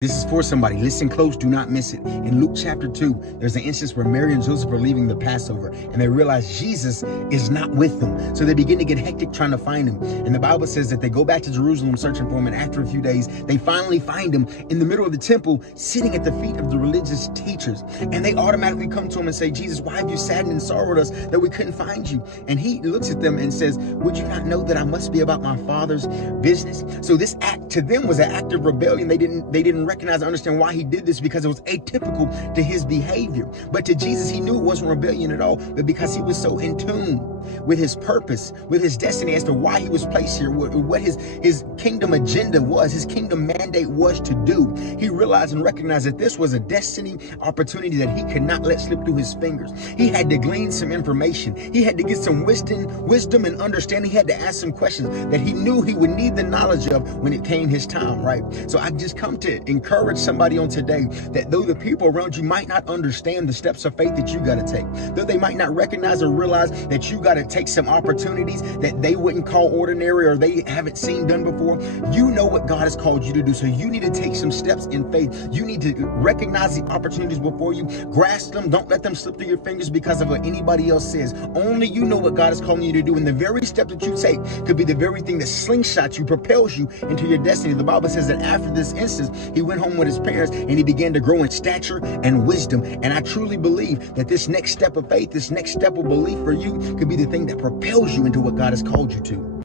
This is for somebody. Listen close. Do not miss it. In Luke chapter 2, there's an instance where Mary and Joseph are leaving the Passover, and they realize Jesus is not with them. So they begin to get hectic trying to find him. And the Bible says that they go back to Jerusalem searching for him, and after a few days, they finally find him in the middle of the temple, sitting at the feet of the religious teachers. And they automatically come to him and say, Jesus, why have you saddened and sorrowed us that we couldn't find you? And he looks at them and says, would you not know that I must be about my Father's business? So this act to them was an act of rebellion. They didn't recognize and understand why he did this, because it was atypical to his behavior. But to Jesus, he knew it wasn't rebellion at all, but because he was so in tune with his purpose, with his destiny as to why he was placed here, what his kingdom agenda was, his kingdom mandate was to do. He realized and recognized that this was a destiny opportunity that he could not let slip through his fingers. He had to glean some information. He had to get some wisdom and understanding. He had to ask some questions that he knew he would need the knowledge of when it came his time, right? So I just come to encourage somebody on today that though the people around you might not understand the steps of faith that you got to take, though they might not recognize or realize that you got to take some opportunities that they wouldn't call ordinary or they haven't seen done before, you know what God has called you to do. So you need to take some steps in faith. You need to recognize the opportunities before you, grasp them, don't let them slip through your fingers because of what anybody else says. Only you know what God is calling you to do, and the very step that you take could be the very thing that slingshots you, propels you into your destiny. The Bible says that after this instance, he went home with his parents and he began to grow in stature and wisdom. And I truly believe that this next step of faith, this next step of belief for you could be the thing that propels you into what God has called you to.